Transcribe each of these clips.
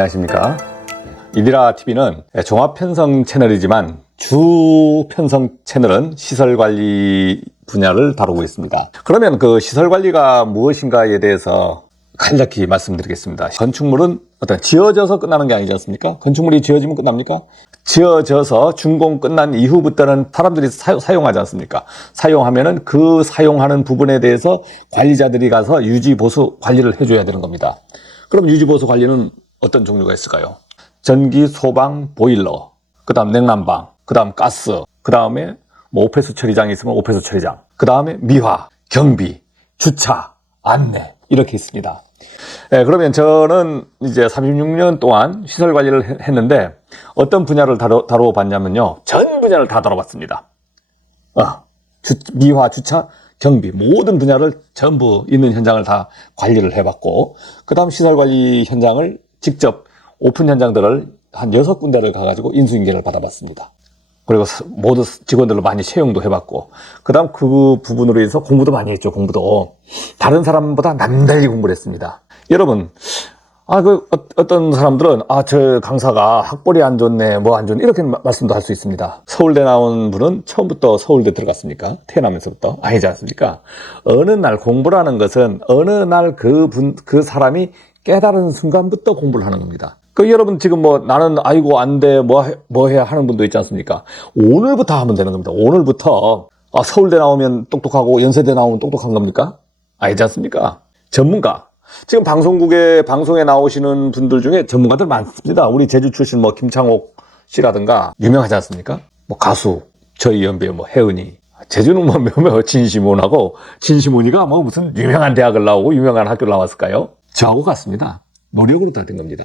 안녕하십니까. 이디라TV는 종합편성 채널이지만 주 편성 채널은 시설관리 분야를 다루고 있습니다. 그러면 그 시설관리가 무엇인가에 대해서 간략히 말씀드리겠습니다. 건축물은 지어져서 끝나는 게 아니지 않습니까? 건축물이 지어지면 끝납니까? 지어져서 준공 끝난 이후부터는 사람들이 사용하지 않습니까? 사용하면은 그 사용하는 부분에 대해서 관리자들이 가서 유지 보수 관리를 해줘야 되는 겁니다. 그럼 유지 보수 관리는 어떤 종류가 있을까요? 전기, 소방, 보일러, 그 다음 냉난방, 그 다음 가스, 그 다음에 오폐수 처리장이 있으면 오폐수 처리장, 그 다음에 미화, 경비, 주차, 안내 이렇게 있습니다. 그러면 저는 이제 36년 동안 시설 관리를 했는데 어떤 분야를 다루어 봤냐면요, 전 분야를 다 다뤄봤습니다. 미화, 주차, 경비 모든 분야를 전부 있는 현장을 다 관리를 해봤고, 그 다음 시설 관리 현장을 직접 오픈 현장들을 한 6군데를 가가지고 인수인계를 받아봤습니다. 그리고 모두 직원들로 많이 채용도 해봤고, 그 다음 그 부분으로 해서 공부도 많이 했죠. 공부도 다른 사람보다 남달리 공부를 했습니다. 여러분, 어떤 사람들은 저 강사가 학벌이 안 좋네, 뭐 안 좋네 이렇게 말씀도 할 수 있습니다. 서울대 나온 분은 처음부터 서울대 들어갔습니까? 태어나면서부터 아니지 않습니까? 어느 날 공부라는 것은 어느 날 그 사람이 깨달은 순간부터 공부를 하는 겁니다. 여러분 지금 나는 아이고 안 돼, 뭐 해야 하는 분도 있지 않습니까? 오늘부터 하면 되는 겁니다. 오늘부터. 서울대 나오면 똑똑하고 연세대 나오면 똑똑한 겁니까? 아니지 않습니까? 전문가. 지금 방송에 나오시는 분들 중에 전문가들 많습니다. 우리 제주 출신 김창옥 씨라든가 유명하지 않습니까? 가수, 저희 연배 혜은이. 제주는 진시몬하고, 진시몬이가 무슨 유명한 대학을 나오고 유명한 학교를 나왔을까요? 저하고 같습니다. 노력으로 다 된 겁니다.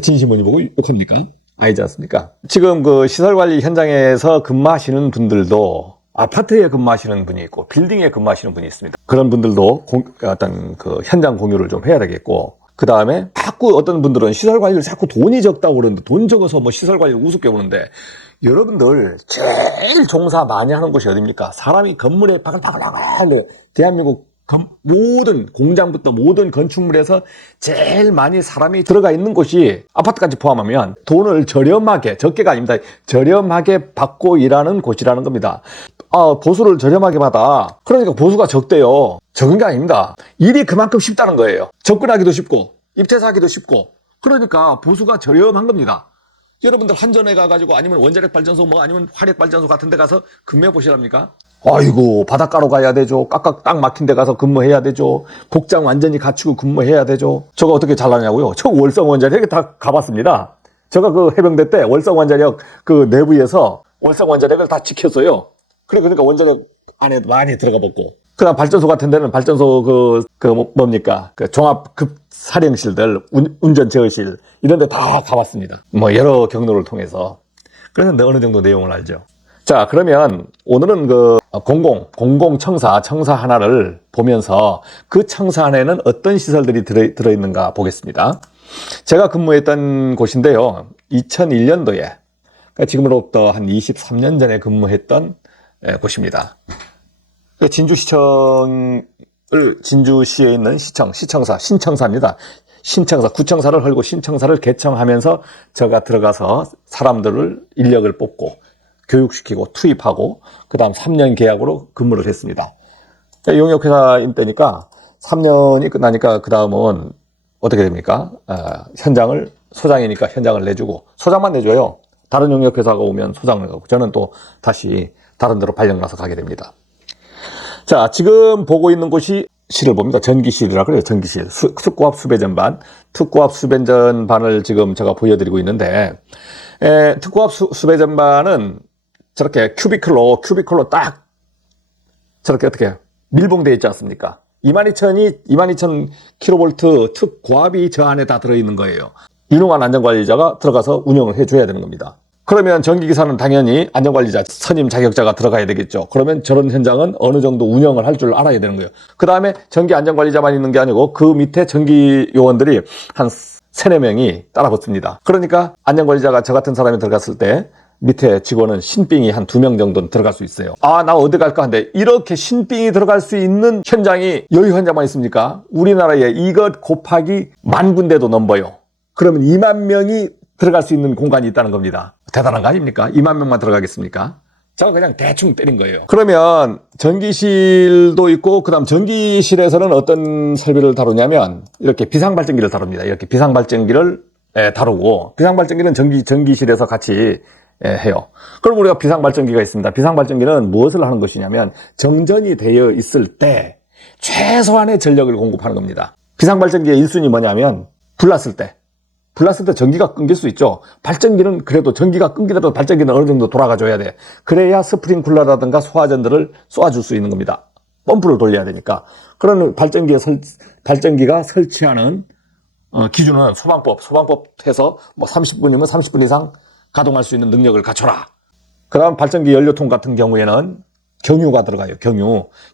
진시몬이 보고 욕합니까? 아니지 않습니까? 지금 그 시설관리 현장에서 근무하시는 분들도 아파트에 근무하시는 분이 있고 빌딩에 근무하시는 분이 있습니다. 그런 분들도 어떤 그 현장 공유를 좀 해야 되겠고, 그 다음에 자꾸 어떤 분들은 시설관리를 자꾸 돈이 적다고 그러는데, 돈 적어서 시설관리를 우습게 보는데, 여러분들 제일 종사 많이 하는 곳이 어디입니까? 사람이 건물에 바글바글 대한민국 모든 공장부터 모든 건축물에서 제일 많이 사람이 들어가 있는 곳이 아파트까지 포함하면 돈을 저렴하게, 적게가 아닙니다, 저렴하게 받고 일하는 곳이라는 겁니다. 보수를 저렴하게 받아, 그러니까 보수가 적대요. 적은 게 아닙니다. 일이 그만큼 쉽다는 거예요. 접근하기도 쉽고 입찰하기도 쉽고, 그러니까 보수가 저렴한 겁니다. 여러분들 한전에 가가지고 아니면 원자력 발전소 아니면 화력 발전소 같은 데 가서 근무해 보시랍니까? 아이고, 바닷가로 가야 되죠. 깍깍 딱 막힌 데 가서 근무해야 되죠. 복장 완전히 갖추고 근무해야 되죠. 저거 어떻게 잘하냐고요? 저 월성 원자력에 다 가봤습니다. 제가 그 해병대 때 월성 원자력 그 내부에서 월성 원자력을 다 지켰어요. 그러니까 원자력 안에 많이 들어가 봤고, 그 다음 발전소 같은 데는 발전소 종합 사령실들, 운전 제어실 이런 데 다 가봤습니다. 여러 경로를 통해서. 그래서 어느 정도 내용을 알죠. 자, 그러면 오늘은 공공청사 하나를 보면서 그 청사 안에는 어떤 시설들이 들어있는가 보겠습니다. 제가 근무했던 곳인데요, 2001년도에, 그러니까 지금으로부터 한 23년 전에 근무했던 곳입니다. 진주시에 있는 신청사입니다. 구청사를 헐고 신청사를 개청하면서 제가 들어가서 사람들을, 인력을 뽑고 교육시키고 투입하고, 그 다음 3년 계약으로 근무를 했습니다. 용역회사인 때니까 3년이 끝나니까 그 다음은 어떻게 됩니까? 소장이니까 현장을 내주고, 소장만 내줘요. 다른 용역회사가 오면 소장을 가고, 저는 또 다시 다른 데로 발령나서 가게 됩니다. 자, 지금 보고 있는 곳이 실을 봅니다. 전기실이라고 그래요. 전기실. 특고압 수배전반. 특고압 수배전반을 지금 제가 보여드리고 있는데, 특고압 수배전반은 저렇게 큐비클로 딱 저렇게 어떻게 밀봉되어 있지 않습니까? 22,000 킬로볼트 특고압이 저 안에 다 들어있는 거예요. 유능한 안전관리자가 들어가서 운영을 해줘야 되는 겁니다. 그러면 전기기사는 당연히 안전관리자, 선임 자격자가 들어가야 되겠죠. 그러면 저런 현장은 어느 정도 운영을 할 줄 알아야 되는 거예요. 그 다음에 전기 안전관리자만 있는 게 아니고 그 밑에 전기 요원들이 한 3-4명이 따라 붙습니다. 그러니까 안전관리자가 저 같은 사람이 들어갔을 때 밑에 직원은 신빙이 한 2명 정도는 들어갈 수 있어요. 나 어디 갈까 하는데, 이렇게 신빙이 들어갈 수 있는 현장이 여유 현장만 있습니까? 우리나라에 이것 곱하기 10,000군데도 넘어요. 그러면 2만 명이 들어갈 수 있는 공간이 있다는 겁니다. 대단한 거 아닙니까? 2만 명만 들어가겠습니까? 제가 그냥 대충 때린 거예요. 그러면 전기실도 있고, 그 다음 전기실에서는 어떤 설비를 다루냐면, 이렇게 비상발전기를 다룹니다. 이렇게 비상발전기를 다루고, 비상발전기는 전기실에서 같이 해요. 그럼 우리가 비상발전기가 있습니다. 비상발전기는 무엇을 하는 것이냐면, 정전이 되어 있을 때, 최소한의 전력을 공급하는 겁니다. 비상발전기의 1순위 뭐냐면, 불났을 때 전기가 끊길 수 있죠. 발전기는 그래도 전기가 끊기더라도 발전기는 어느 정도 돌아가줘야 돼. 그래야 스프링쿨러라든가 소화전들을 쏘아줄 수 있는 겁니다. 펌프를 돌려야 되니까. 그런 발전기가 설치하는 기준은 소방법에서 뭐 30분이면 30분 이상 가동할 수 있는 능력을 갖춰라. 그 다음 발전기 연료통 같은 경우에는 경유가 들어가요.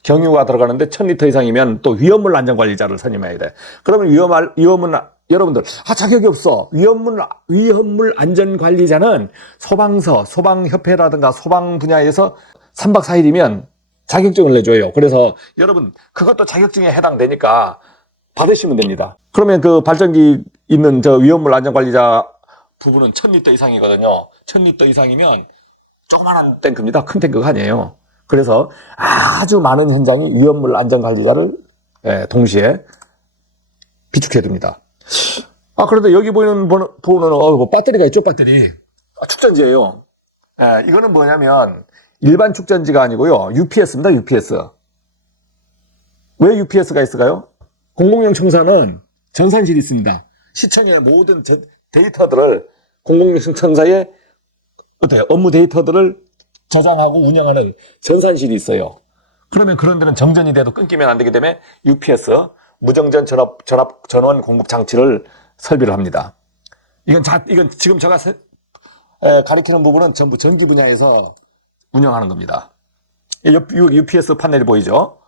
경유가 들어가는데 1000리터 이상이면 또 위험물 안전관리자를 선임해야 돼. 그러면 위험은 여러분들, 자격이 없어. 위험물 안전관리자는 소방협회라든가 소방 분야에서 3박 4일이면 자격증을 내줘요. 그래서 여러분, 그것도 자격증에 해당되니까 받으시면 됩니다. 그러면 그 발전기 있는 저 위험물 안전관리자 부분은 1000리터 이상이거든요. 1000리터 이상이면 조그마한 탱크입니다. 큰 탱크가 아니에요. 그래서 아주 많은 현장이 위험물 안전관리자를 동시에 비축해 둡니다. 그런데 여기 보이는 부분은 배터리가 있죠, 배터리. 축전지예요. 이거는 뭐냐면 일반 축전지가 아니고요. UPS입니다, UPS. 왜 UPS가 있을까요? 공공용 청사는 전산실이 있습니다. 시청의 모든 데이터들을 공공용 청사에 업무 데이터들을 저장하고 운영하는 전산실이 있어요. 그러면 그런 데는 정전이 돼도 끊기면 안 되기 때문에 UPS, 무정전 전원 공급 장치를 설비를 합니다. 이건 지금 제가 가리키는 부분은 전부 전기 분야에서 운영하는 겁니다. UPS 판넬이 보이죠?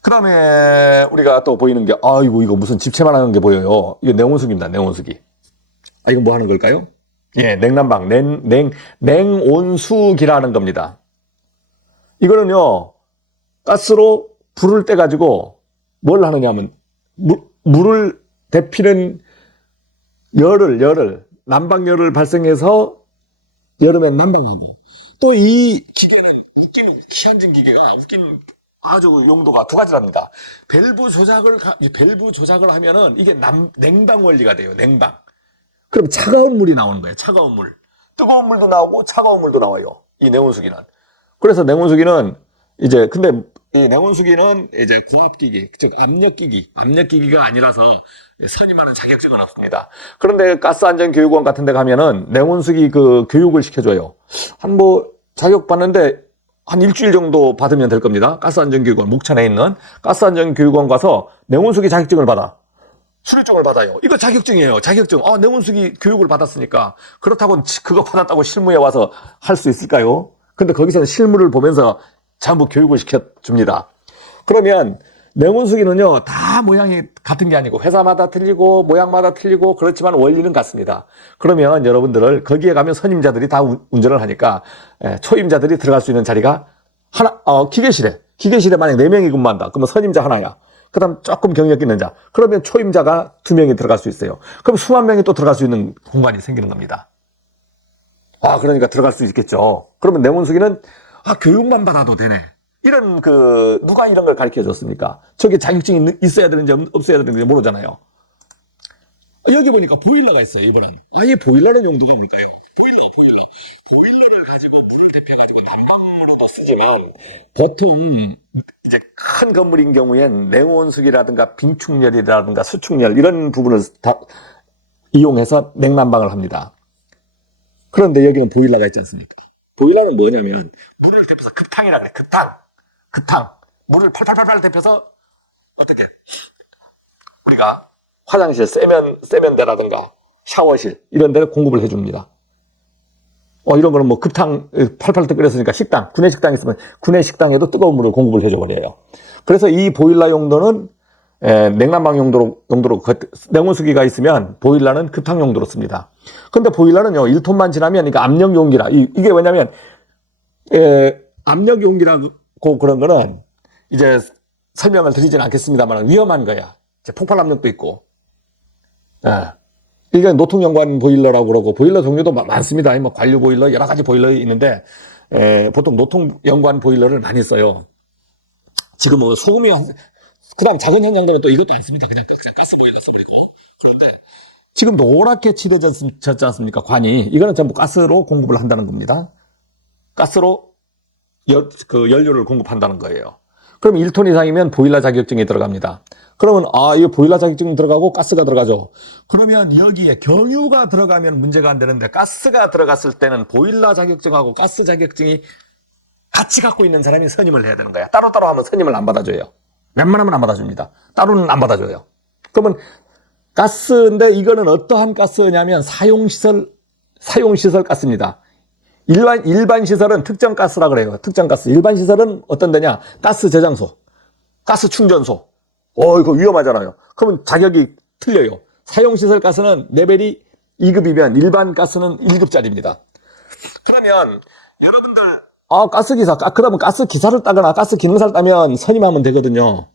그 다음에 우리가 또 보이는 게, 이거 무슨 집채만한 게 보여요. 이거 냉온수기입니다, 냉온수기. 이건 뭐 하는 걸까요? 예, 냉난방, 냉온수기라는 겁니다. 이거는요, 가스로 불을 떼가지고 뭘 하느냐면, 물을 데피는 난방열을 발생해서 여름엔 난방하고, 또 이 기계는 희한진 기계가 아주 용도가 두 가지랍니다. 밸브 조작을 하면은 이게 냉방 원리가 돼요, 냉방. 그럼 차가운 물이 나오는 거예요. 차가운 물. 뜨거운 물도 나오고 차가운 물도 나와요. 이 냉온수기는. 그래서 냉온수기는 근데 이 냉온수기는 고압기기, 즉 압력기기가 아니라서 선임하는 자격증은 없습니다. 그런데 가스안전교육원 같은 데 가면은 냉온수기 교육을 시켜줘요. 자격 받는데 한 일주일 정도 받으면 될 겁니다. 가스안전교육원, 목천에 있는 가스안전교육원 가서 냉온수기 자격증을 받아. 수료증을 받아요. 이거 자격증이에요. 자격증. 냉온수기 교육을 받았으니까. 그렇다고 그거 받았다고 실무에 와서 할 수 있을까요? 근데 거기서는 실무를 보면서 전부 교육을 시켜줍니다. 그러면 냉온수기는요, 다 모양이 같은 게 아니고 회사마다 틀리고 모양마다 틀리고 그렇지만 원리는 같습니다. 그러면 여러분들을 거기에 가면 선임자들이 다 운전을 하니까 초임자들이 들어갈 수 있는 자리가 기계실에 만약 4명이 근무한다. 그러면 선임자 하나야. 그 다음 조금 경력 있는 자. 그러면 초임자가 2명이 들어갈 수 있어요. 그럼 수만 명이 또 들어갈 수 있는 공간이 생기는 겁니다. 그러니까 들어갈 수 있겠죠. 그러면 냉온수기는 교육만 받아도 되네. 누가 이런 걸 가르쳐 줬습니까? 저게 자격증이 있어야 되는지 없어야 되는지 모르잖아요. 여기 보니까 보일러가 있어요, 이번엔. 이 보일러는 용도가 뭘까요? 보일러를 가지고 불을 데펴가지고 쓰지만, 보통 큰 건물인 경우엔 냉온수기라든가 빙축열이라든가 수축열 이런 부분을 다 이용해서 냉난방을 합니다. 그런데 여기는 보일러가 있지 않습니까? 보일러는 뭐냐면 물을 데펴서 급탕이라 그래. 급탕. 물을 팔팔팔팔 데펴서 어떻게 우리가 화장실 세면대라든가 샤워실 이런 데를 공급을 해줍니다. 이런 거는 뭐 급탕 팔팔 끓였으니까 구내식당 있으면 구내식당에도 뜨거운 물을 공급을 해줘버려요. 그래서 이 보일러 용도는 냉난방 용도로 냉온수기가 있으면 보일러는 급탕 용도로 씁니다. 근데 보일러는요 1톤만 지나면 그러니까 압력 용기라 이게 왜냐면 압력 용기라고 그런 거는 설명을 드리지는 않겠습니다만 위험한 거야. 폭발 압력도 있고 예. 이게 노통연관 보일러라고 그러고, 보일러 종류도 많습니다. 뭐 관류 보일러, 여러 가지 보일러 있는데, 보통 노통연관 보일러를 많이 써요. 지금 뭐 소음이, 그 다음 작은 현장들은 또 이것도 안 씁니다. 그냥 가스 보일러 써버리고. 그런데 지금 노랗게 칠해졌지 않습니까? 관이. 이거는 전부 가스로 공급을 한다는 겁니다. 가스로 그 연료를 공급한다는 거예요. 그럼 1톤 이상이면 보일러 자격증이 들어갑니다. 그러면 이거 보일러 자격증 들어가고 가스가 들어가죠. 그러면 여기에 경유가 들어가면 문제가 안 되는데, 가스가 들어갔을 때는 보일러 자격증하고 가스 자격증이 같이 갖고 있는 사람이 선임을 해야 되는 거야. 따로따로 하면 선임을 안 받아줘요. 웬만하면 안 받아줍니다. 따로는 안 받아줘요. 그러면 가스인데, 이거는 어떠한 가스냐면 사용시설 가스입니다. 일반 시설은 특정 가스라 그래요. 특정 가스. 일반 시설은 어떤 데냐? 가스 저장소, 가스 충전소. 이거 위험하잖아요. 그러면 자격이 틀려요. 사용시설 가스는 레벨이 2급이면 일반 가스는 1급짜리입니다. 그러면 여러분들, 가스기사, 그러면 가스기사를 따거나 가스 기능사를 따면 선임하면 되거든요.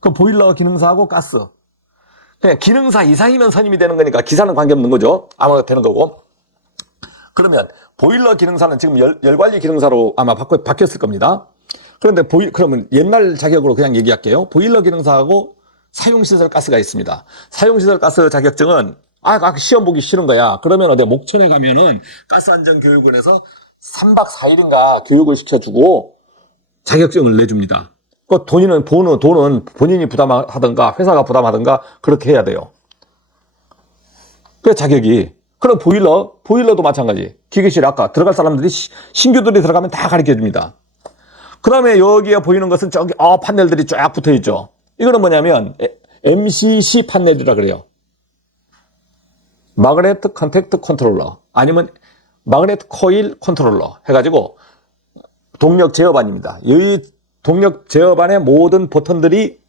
그 보일러 기능사하고 가스. 그냥 기능사 이상이면 선임이 되는 거니까 기사는 관계없는 거죠. 아무나 되는 거고. 그러면 보일러 기능사는 지금 열관리 기능사로 아마 바뀌었을 겁니다. 그런데 그러면 옛날 자격으로 그냥 얘기할게요. 보일러 기능사하고 사용시설 가스가 있습니다. 사용시설 가스 자격증은 시험 보기 싫은 거야. 그러면 어디 목천에 가면은 가스안전교육원에서 3박 4일인가 교육을 시켜주고 자격증을 내줍니다. 그 돈은 본인이 부담하든가 회사가 부담하든가 그렇게 해야 돼요. 그 자격이. 그럼 보일러도 마찬가지. 기계실에 아까 들어갈 사람들이 신규들이 들어가면 다 가르쳐 줍니다. 그 다음에 여기에 보이는 것은 저기 판넬들이 쫙 붙어 있죠. 이거는 뭐냐면 MCC 판넬이라 그래요. 마그네트 컨택트 컨트롤러, 아니면 마그네트 코일 컨트롤러 해가지고 동력 제어반입니다. 이 동력 제어반의 모든 버튼들이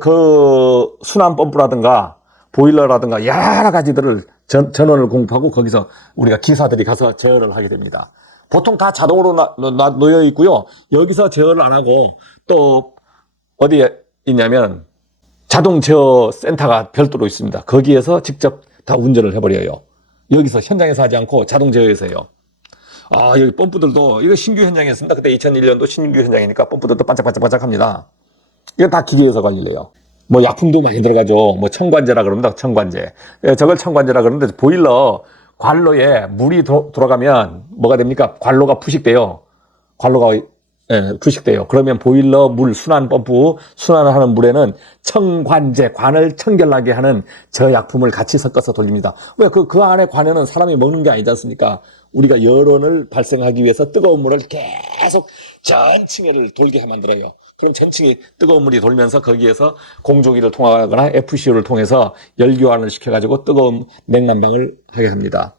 그 순환 펌프라든가 보일러라든가 여러 가지들을 전원을 공급하고, 거기서 우리가 기사들이 가서 제어를 하게 됩니다. 보통 다 자동으로 놓여 있고요. 여기서 제어를 안 하고 또 어디에 있냐면 자동 제어 센터가 별도로 있습니다. 거기에서 직접 다 운전을 해버려요. 여기서 현장에서 하지 않고 자동 제어에서 해요. 여기 펌프들도, 이거 신규 현장이었습니다. 그때 2001년도 신규 현장이니까 펌프들도 반짝반짝반짝합니다. 이건 다 기계에서 관리를 해요. 뭐 약품도 많이 들어가죠. 뭐 청관제라 그럽니다. 청관제. 저걸 청관제라 그러는데, 보일러 관로에 물이 들어가면 뭐가 됩니까? 관로가 부식돼요. 부식돼요. 그러면 보일러 물 순환 펌프 순환을 하는 물에는 청관제, 관을 청결하게 하는 저 약품을 같이 섞어서 돌립니다. 왜? 그 안에 관에는 사람이 먹는 게 아니지 않습니까? 우리가 열원을 발생하기 위해서 뜨거운 물을 계속 전층을 돌게 만들어요. 그럼 전층이 뜨거운 물이 돌면서 거기에서 공조기를 통하거나 FCU를 통해서 열교환을 시켜가지고 뜨거운 냉난방을 하게 합니다.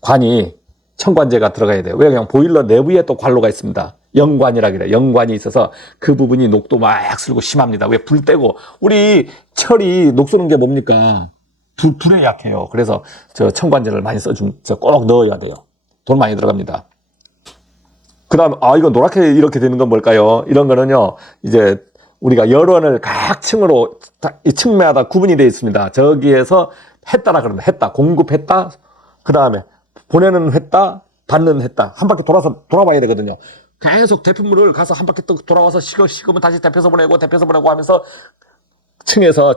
관이 청관제가 들어가야 돼요. 왜? 그냥 보일러 내부에 또 관로가 있습니다. 영관이라 그래요. 영관이 있어서 그 부분이 녹도 막 쓸고 심합니다. 왜? 불 떼고. 우리 철이 녹 쏘는 게 뭡니까? 불에 약해요. 그래서 저 청관제를 많이 꼭 넣어야 돼요. 돈 많이 들어갑니다. 그 다음, 이거 노랗게 이렇게 되는 건 뭘까요? 이런 거는요, 이제 우리가 열원을 각 층으로, 이 층마다 구분이 되어 있습니다. 저기에서 했다라 그러면 했다, 공급했다, 그 다음에 보내는 했다, 받는 했다. 한 바퀴 돌아봐야 되거든요. 계속 대표물을 가서 한 바퀴 또 돌아와서 식으면 다시 대표서 보내고 하면서 층에서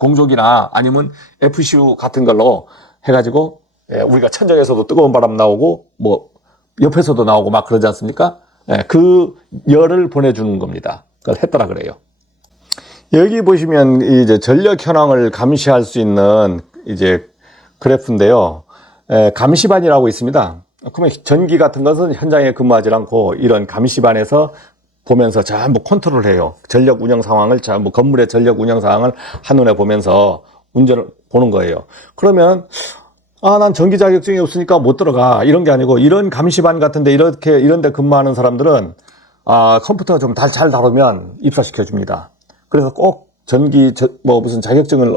공조기나 아니면 FCU 같은 걸로 해가지고, 우리가 천정에서도 뜨거운 바람 나오고, 뭐, 옆에서도 나오고 막 그러지 않습니까? 그 열을 보내주는 겁니다. 그걸 했더라 그래요. 여기 보시면 이제 전력 현황을 감시할 수 있는 이제 그래프인데요. 감시반이라고 있습니다. 그러면 전기 같은 것은 현장에 근무하지 않고 이런 감시반에서 보면서 전부 컨트롤해요. 전력 운영 상황을 전부 건물의 전력 운영 상황을 한눈에 보면서 운전을 보는 거예요. 그러면 난 전기 자격증이 없으니까 못 들어가. 이런 게 아니고, 이런 감시반 같은데, 이런 데 근무하는 사람들은, 컴퓨터 좀 잘 다루면 입사시켜 줍니다. 그래서 꼭 무슨 자격증을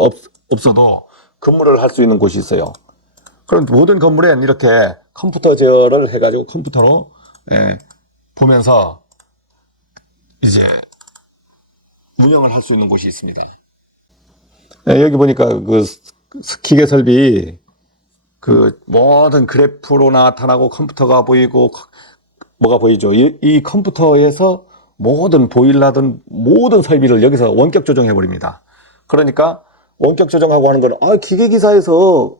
없어도 근무를 할 수 있는 곳이 있어요. 그럼 모든 건물엔 이렇게 컴퓨터 제어를 해가지고 컴퓨터로, 보면서, 이제, 운영을 할 수 있는 곳이 있습니다. 여기 보니까 그 기계 설비, 그 모든 그래프로 나타나고 컴퓨터가 보이고 뭐가 보이죠? 이 컴퓨터에서 모든 보일러든 모든 설비를 여기서 원격 조정해 버립니다. 그러니까 원격 조정하고 하는 거는 기계기사에서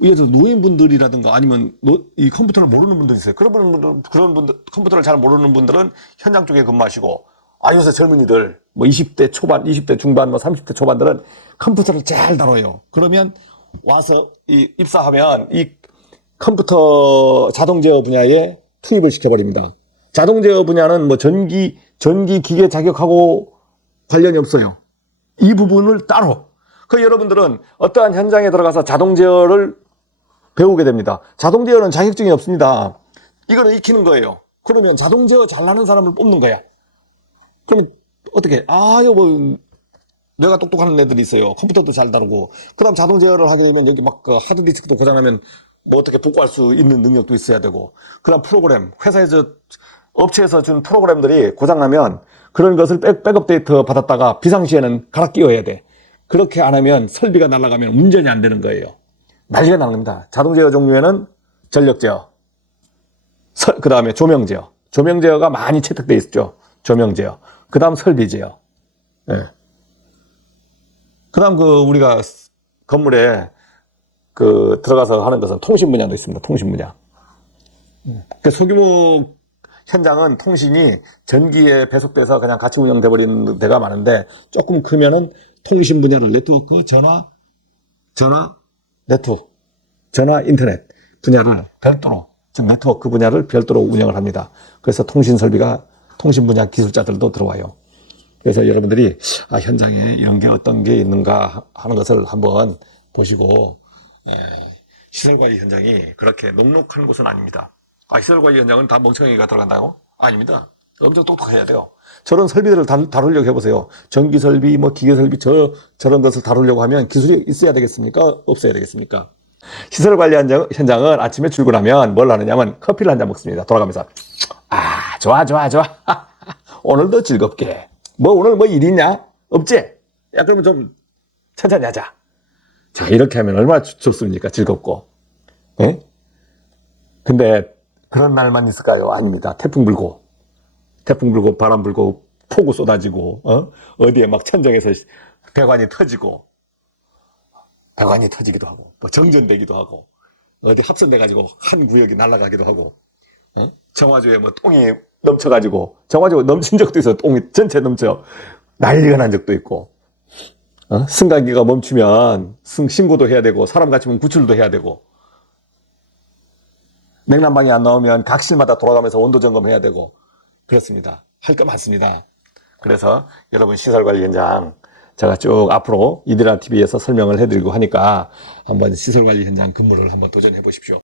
이게서 노인분들이라든가 아니면 이 컴퓨터를 모르는 분들 있어요. 그런 분들 컴퓨터를 잘 모르는 분들은 현장 쪽에 근무하시고, 요새 젊은이들 뭐 20대 초반, 20대 중반, 뭐 30대 초반들은 컴퓨터를 잘 다뤄요. 그러면 와서 입사하면 이 컴퓨터 자동 제어 분야에 투입을 시켜버립니다. 자동 제어 분야는 뭐 전기 기계 자격하고 관련이 없어요. 이 부분을 따로. 여러분들은 어떠한 현장에 들어가서 자동 제어를 배우게 됩니다. 자동 제어는 자격증이 없습니다. 이거는 익히는 거예요. 그러면 자동 제어 잘하는 사람을 뽑는 거야. 그러면 어떻게? 이거 내가 똑똑한 애들이 있어요. 컴퓨터도 잘 다루고. 그 다음 자동 제어를 하게 되면 여기 막 그 하드디스크도 고장나면 뭐 어떻게 복구할 수 있는 능력도 있어야 되고. 그 다음 프로그램. 업체에서 준 프로그램들이 고장나면 그런 것을 백업 데이터 받았다가 비상시에는 갈아 끼워야 돼. 그렇게 안 하면 설비가 날아가면 운전이 안 되는 거예요. 난리가 나는 겁니다. 자동 제어 종류에는 전력 제어. 그 다음에 조명 제어. 조명 제어가 많이 채택되어 있죠. 조명 제어. 그 다음 설비 제어. 예. 그 다음 우리가 건물에 들어가서 하는 것은 통신 분야도 있습니다. 통신 분야. 소규모 현장은 통신이 전기에 배속돼서 그냥 같이 운영돼 버리는 데가 많은데, 조금 크면은 통신 분야를 네트워크, 전화, 인터넷 분야를 별도로, 즉 네트워크 분야를 별도로 운영을 합니다. 그래서 통신 분야 기술자들도 들어와요. 그래서 여러분들이 현장에 이런 게 어떤 게 있는가 하는 것을 한번 보시고, 시설관리 현장이 그렇게 녹록한 곳은 아닙니다. 시설관리 현장은 다 멍청이가 들어간다고? 아닙니다. 엄청 똑똑해야 돼요. 저런 설비들을 다루려고 해보세요. 전기 설비, 뭐 기계 설비, 저런 것을 다루려고 하면 기술이 있어야 되겠습니까? 없어야 되겠습니까? 시설관리 현장은 아침에 출근하면 뭘 하느냐면 커피를 한 잔 먹습니다. 돌아가면서. 좋아. 오늘도 즐겁게. 오늘 뭐 일 있냐? 없지? 그러면 좀 천천히 하자. 자, 이렇게 하면 얼마나 좋습니까? 즐겁고. 예? 근데 그런 날만 있을까요? 아닙니다. 태풍 불고, 바람 불고, 폭우 쏟아지고, 어디에 막 천정에서 배관이 터지기도 하고, 뭐 정전되기도 하고, 어디 합선돼가지고 한 구역이 날아가기도 하고, 정화조에 뭐 똥이 넘쳐가지고, 정화조 넘친 적도 있어. 똥이 전체 넘쳐. 난리가 난 적도 있고, 승강기가 멈추면 신고도 해야 되고, 사람 갇히면 구출도 해야 되고, 냉난방이 안 나오면 각실마다 돌아가면서 온도 점검해야 되고, 그렇습니다. 할 거 많습니다. 그래서 여러분 시설관리 현장 제가 쭉 앞으로 이디라 TV에서 설명을 해드리고 하니까 한번 시설관리 현장 근무를 한번 도전해 보십시오.